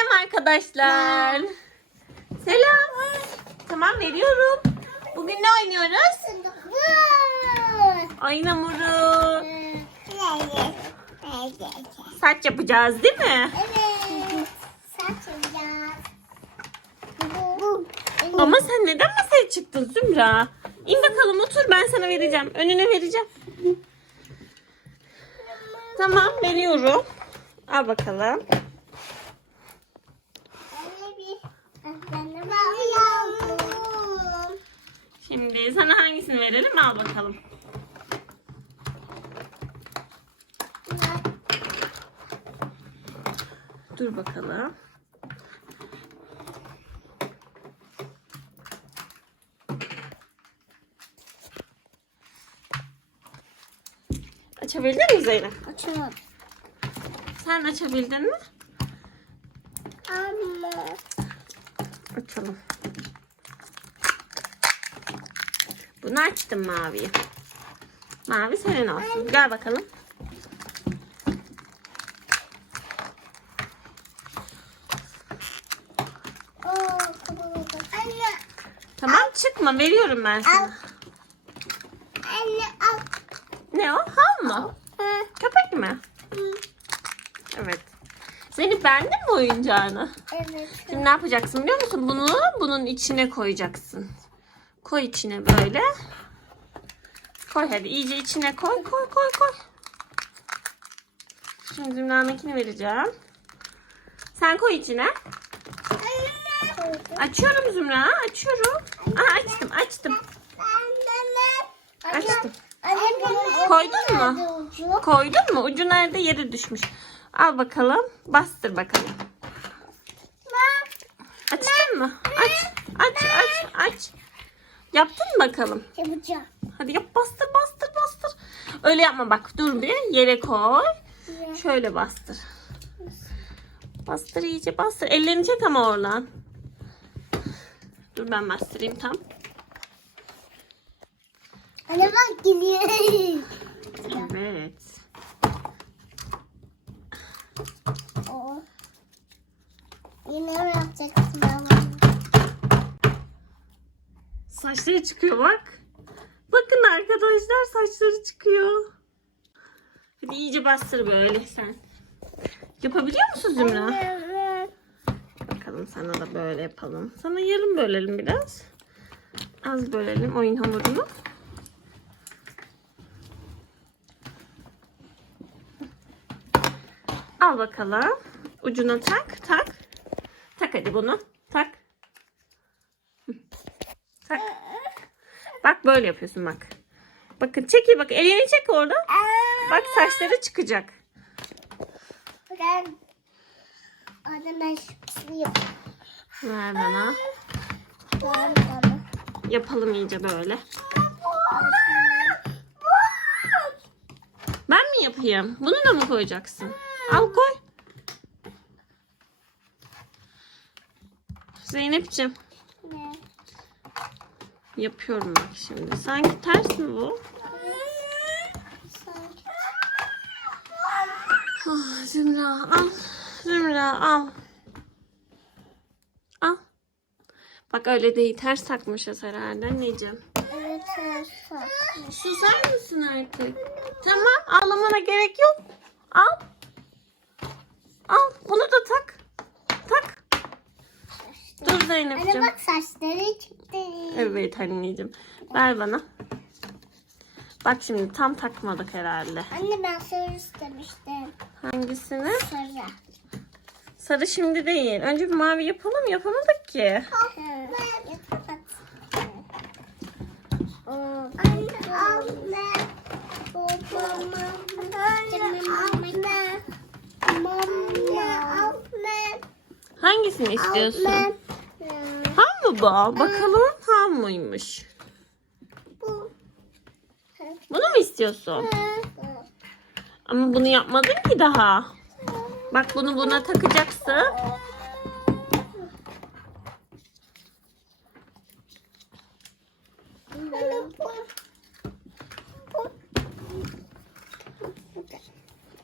Selam arkadaşlar. Selam. Tamam veriyorum. Bugün ne oynuyoruz? Oyun hamuru. Saç yapacağız değil mi? Ama sen neden masaya çıktın Zümra? İn bakalım otur ben sana vereceğim. Önüne vereceğim. Tamam veriyorum. Al bakalım. Şimdi sana hangisini verelim al bakalım. Dur bakalım. Açabildin mi Zeynep? Açamadım. Sen açabildin mi? Ama. Açalım. Bunu açtım maviyi. Mavi senin olsun. Gel bakalım. Tamam çıkma veriyorum ben al. sana. Anne al. Ne o? Hav mı? Hı, Köpek mi? hı. Evet. Zeynep beğendin mi oyuncağını? Evet. Şimdi ne yapacaksın biliyor musun? Bunu bunun içine koyacaksın. Koy içine böyle. Koy hadi iyice içine koy koy koy koy. Şimdi Zümra'nınkini vereceğim. Sen koy içine. Açıyorum Zümra açıyorum. Aa, açtım açtım. Açtım. Koydun mu? Koydun mu? Ucu nerede? Yere düşmüş. Al bakalım. Bastır bakalım. Açtın mı? Aç. Aç aç aç. Yaptın mı bakalım? Yapacağım. Hadi yap bastır bastır bastır. Öyle yapma bak dur bir yere koy. Şöyle bastır. Bastır iyice bastır. Ellerini çek ama oradan. Dur ben bastırayım tam. Anne bak geliyor. Evet. Oo. Yine mi yapacaksın ama? Saçları çıkıyor bak. Bakın arkadaşlar saçları çıkıyor. Hadi iyice bastır böyle sen. Yapabiliyor musun Zümra? Evet. Bakalım sana da böyle yapalım. Sana yarım bölelim biraz. Az bölelim oyun hamurunu. Al bakalım. Ucuna tak, tak. Tak hadi bunu. Tak. Bak böyle yapıyorsun bak. Bakın çekil bak. Elini çek orada. Bak saçları çıkacak. Ben ben şunu yapayım. Ver bana. Ben bana. Yapalım iyice böyle. Ben mi yapayım? Bunu da mı koyacaksın? Al koy. Zeynep'ciğim Ne? Yapıyorum bak şimdi. Sanki ters mi bu? Ah, Zümra al. Zümra al. Al. Bak öyle değil. Ters takmışız herhalde anneciğim. Evet evet. Susar mısın artık? Tamam ağlamana gerek yok. Al. Al bunu da. Tak. Dur Anne Zeynep'ciğim. bak saçları çıktı. Evet anneciğim. Ver bana. Bak şimdi tam takmadık herhalde. Anne ben sarı istemiştim. Hangisini? Sarı. Sarı şimdi değil. Önce bir mavi yapalım. Yapamadık ki. Anne anne. Babama. Anne. Mama. Anne. Hangisini istiyorsun? Anne. Bu? Bakalım ham mıymış? Bu. Bunu mu istiyorsun? Ama bunu yapmadın ki daha. Bak bunu buna takacaksın.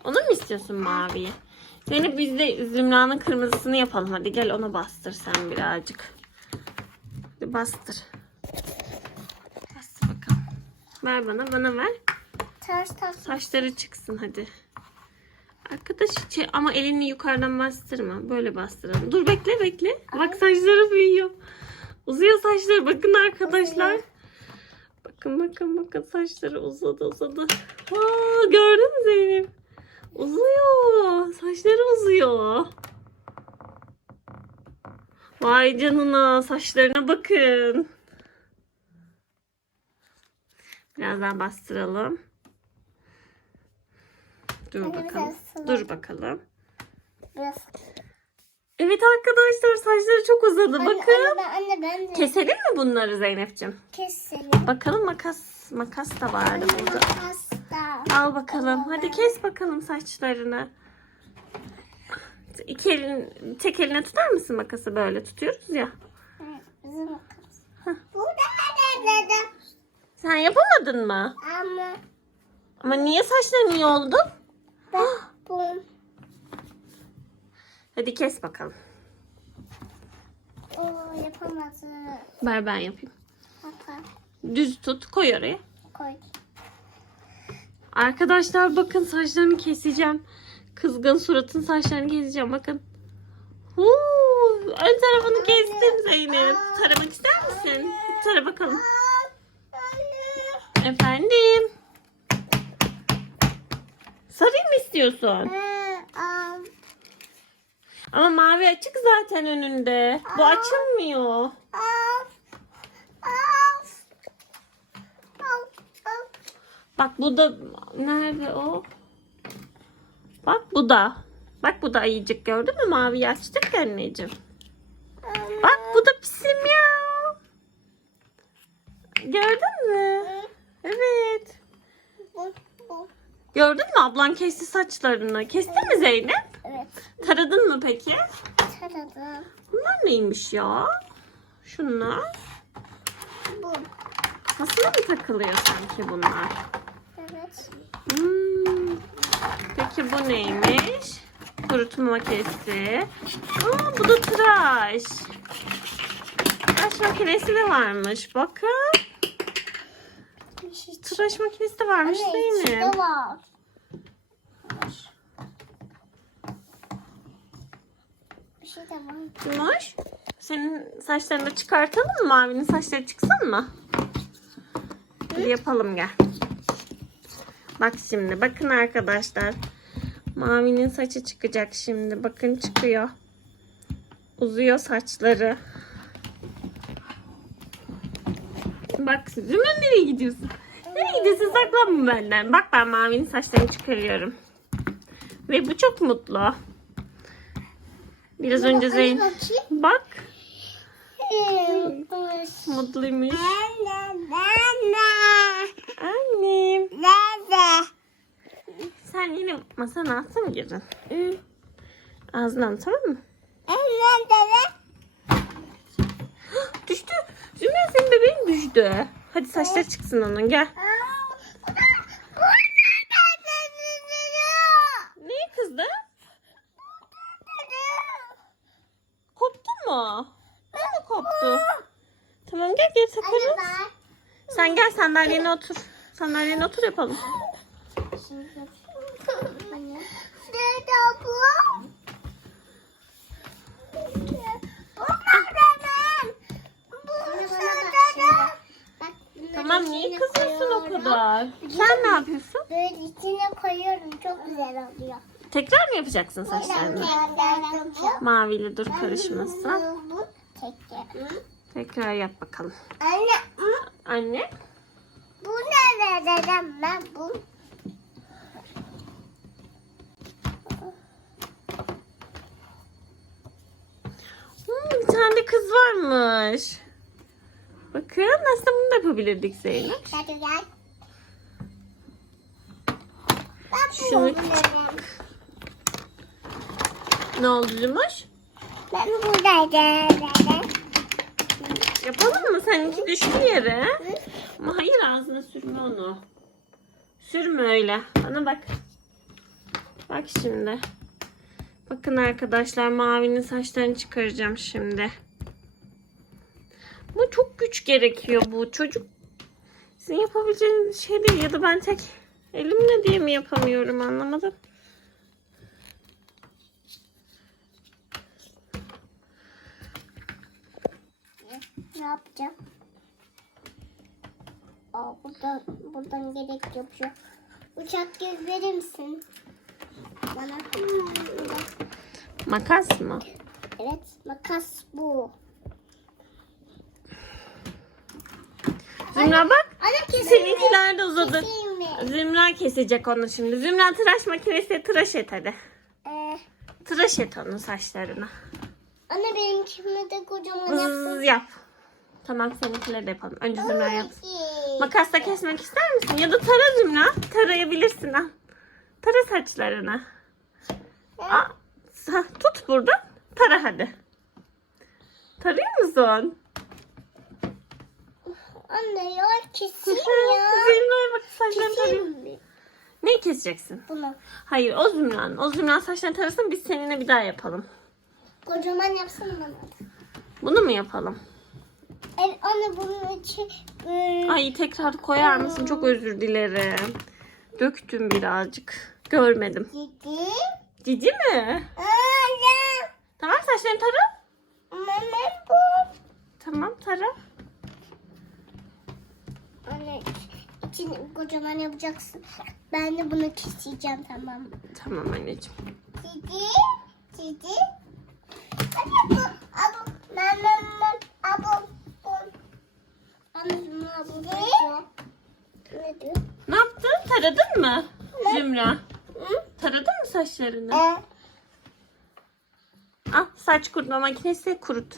Onu mu istiyorsun maviyi? Zeynep biz de Zümra'nın kırmızısını yapalım. Hadi gel ona bastır sen birazcık. Hadi bastır. Bastır bakalım. Ver bana, bana ver. Ters ters. Saçları çıksın hadi. Arkadaş içi- ama elini yukarıdan bastırma. Böyle bastıralım. Dur bekle bekle. Bak saçları büyüyor. Uzuyor saçları. Bakın arkadaşlar. Bakın bakın bakın saçları uzadı uzadı. Aa, gördün mü Zeynep? Uzuyor. Saçları uzuyor. Vay canına saçlarına bakın. Biraz daha bastıralım. Dur Anne, bakalım. Dur bakalım. Biraz. Evet arkadaşlar saçları çok uzadı. Anne, Bakın. Anne, ben, anne ben de Keselim mi bunları Zeynep'ciğim? keselim. Bakalım makas makas da vardı burada. Pasta. Al bakalım. Hadi kes bakalım saçlarını. İki elin, tek eline tutar mısın makası böyle tutuyoruz ya. Bizim bakalım. Burada dedim? Sen yapamadın mı? Ama Ama niye saçların iyi oldu? ben bu Hadi kes bakalım. o yapamadı. Ver ben yapayım. Papa Düz tut koy oraya. koy. Arkadaşlar bakın saçlarımı keseceğim. Kızgın suratın saçlarını keseceğim bakın. Huu, ön tarafını kestim Zeynep. Taramak ister misin? Tara bakalım. Efendim. Sarayım mı istiyorsun? Am. Ama mavi açık zaten önünde. Bu açılmıyor. Bak bu da nerede o? Bak bu da. Bak bu da ayıcık gördün mü? Maviyi açtık ya anneciğim. Bak bu da pisim ya. Gördün mü? Evet. Gördün mü ablan kesti saçlarını. Kestin mi Zeynep? Evet. Taradın mı peki? Taradım. Bunlar neymiş ya? Şunlar. Bu. Kafasına mı takılıyor sanki bunlar? Evet. Hmm. Peki bu neymiş? Kurutma makinesi. Aa, bu da tıraş. Tıraş makinesi de varmış. Bakın. Tıraş makinesi de varmış Anne değil mi? var. Bir şey de var. Kumoş. Senin saçlarını da çıkartalım mı? Mavinin saçları çıksın mı? Bir yapalım gel. Bak şimdi bakın arkadaşlar. Mavinin saçı çıkacak şimdi. Bakın çıkıyor. Uzuyor saçları. Bak Zümrüt nereye gidiyorsun? Nereye gidiyorsun? Saklanma benden. Bak ben mavinin saçlarını çıkarıyorum. Ve bu çok mutlu. Biraz önce Zeyn... Bak. Mutluymuş. Anne, anne, Annem. Nerede? Sen yine masanın altına mı girdin? Ağzından tamam mı? Anne, nerede? Düştü. Zümrüt senin bebeğin düştü. Hadi saçları çıksın onun gel. Neyi kızdı? Koptu mu? Ne koptu? Tamam gel gel takarız. Sen gel sandalyene otur. Sandalyene otur yapalım. Nerede ablam? Bunlar benim. Bunlar Tamam niye kızıyorsun o kadar? Sen ne yapıyorsun? Böyle içine koyuyorum. Çok güzel oluyor. Tekrar mı yapacaksın saçlarını? Maviyle dur karışmasın. Tekrar yap bakalım. Anne? Anne. bu ne dedim ben bu? Hmm, bir kız varmış. Bakın aslında bunu da yapabilirdik Zeynep. Hadi gel. Bu Şunu. Ne oldu Cumuş? Ben buradaydım. Yapalım mı? Seninki düştü yere. Ama hayır ağzına sürme onu. Sürme öyle. Bana bak. Bak şimdi. Bakın arkadaşlar mavinin saçlarını çıkaracağım şimdi. Bu çok güç gerekiyor bu. Çocuk sizin yapabileceğiniz şey değil ya da ben tek elimle diye mi yapamıyorum anlamadım. Ne yapacağım? Aa, buradan, buradan gerek yok şu. Uçak göz verir misin? Bana. Makas mı? Evet, makas bu. Zümra bak. Kesin Seninkiler de uzadı. Keseyim mi? Zümra kesecek onu şimdi. Zümra tıraş makinesiyle tıraş et hadi. Ee, Tıraş et onun saçlarını. anne benimkini de kocaman yapsın. yap. Tamam seninkileri de yapalım. Önce Zümra yap. Makasla kesmek ister misin? Ya da tara Zümra. Tarayabilirsin ha. Tara saçlarını. Aa, sa- tut buradan. Tara hadi. Tarıyor musun? Anne ya keseyim ya. Zümra'ya bak saçlarını tarıyor. keseyim mi? Neyi keseceksin? Bunu. Hayır o Zümra'nın. O Zümra saçlarını tarasın biz seninle bir daha yapalım. Kocaman yapsana bana. Bunu mu yapalım? Evet anne bunun içi böyle. Ay tekrar koyar mısın? Çok özür dilerim. Döktüm birazcık. Görmedim. Dedi. Cici mi? Anne. Tamam saçlarını tara. Meme bu. Tamam tara. Anne içini kocaman yapacaksın. Ben de bunu keseceğim tamam mı? Tamam anneciğim. Cici. Cici. Anne bu. Abu. Meme meme. Abu. Bu. Anne bunu abu. Ne diyor? Ne yaptın? Taradın mı? Zümra. Hı? Taradın mı saçlarını? Ee, Al saç kurutma makinesi kurut.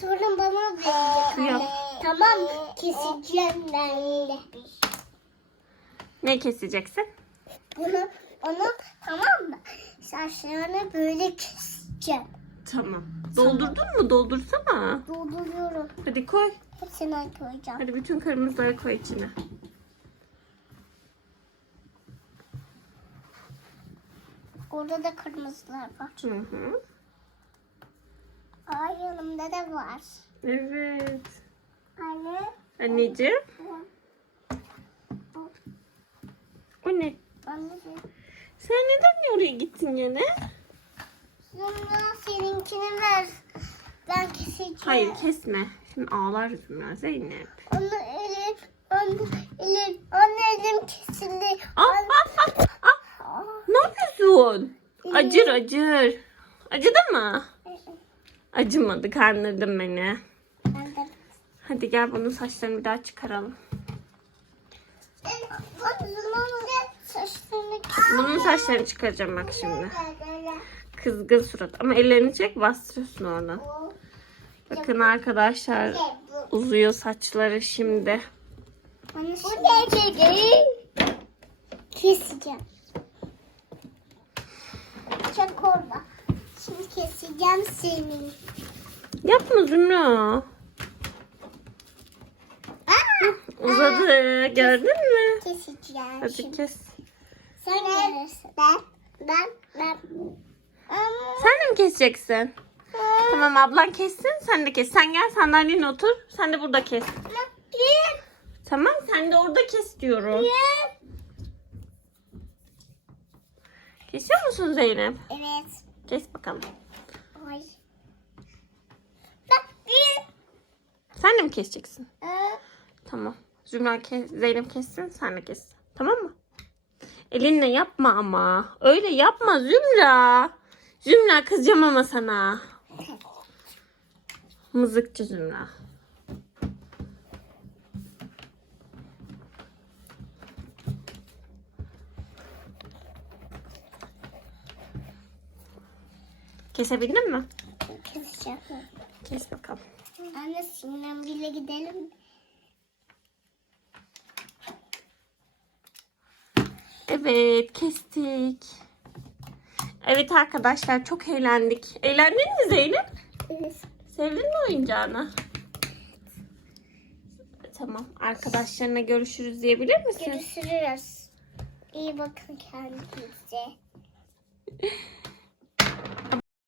Sonra bana verecek Yok. Tamam keseceğim ben de. Ne keseceksin? Bunu onu tamam mı? Saçlarını böyle keseceğim. Tamam. Doldurdun mu? Doldursana. Dolduruyorum. Hadi koy. Hepsini koyacağım. Hadi bütün kırmızıları koy içine. Orada da kırmızılar var. Hı hı. Aa yanımda da var. Evet. Anne. Anneciğim. O ne? Sen neden oraya gittin yine? Zümra seninkini ver. Ben keseceğim. Hayır kesme. Şimdi ağlar Zümra Zeynep. Onu elim. Onu elim. Onu elim kesildi. Ah, ah, ah, ah. Ne yapıyorsun? Acır acır. Acıdı mı? Acımadı kandırdın beni. Hadi gel bunun saçlarını bir daha çıkaralım. Bunun saçlarını çıkaracağım bak şimdi. Kızgın surat. Ama ellerini çek bastırıyorsun oradan. Bakın arkadaşlar uzuyor saçları şimdi. Bu Keseceğim. Çok orada. Şimdi keseceğim seni. Yapma Zümra. Aa, Uzadı. Gördün mü? keseceğim Hadi şimdi. kes. Sen gelirsin. Ben, ben, ben. Sen de mi keseceksin? Tamam ablan kessin sen de kes. Sen gel sandalyene otur. Sen de burada kes. Gel, Tamam sen de orada kes diyorum. gel. Kesiyor musun Zeynep? Evet. Kes bakalım. Ay. Sen de mi keseceksin? Aa, Tamam. Zümra kes, Zeynep kessin sen de kes. Tamam mı? Elinle yapma ama. Öyle yapma Zümra. Zümra kızacağım ama sana. Mızıkçı Zümra. Kesebildin mi? Keseceğim. Kes bakalım. Anne Sinem bile gidelim. Evet kestik. Evet arkadaşlar çok eğlendik. Eğlendin mi Zeynep? Evet. Sevdin mi oyuncağını? Tamam. Arkadaşlarına görüşürüz diyebilir misin? Görüşürüz. İyi bakın kendinize.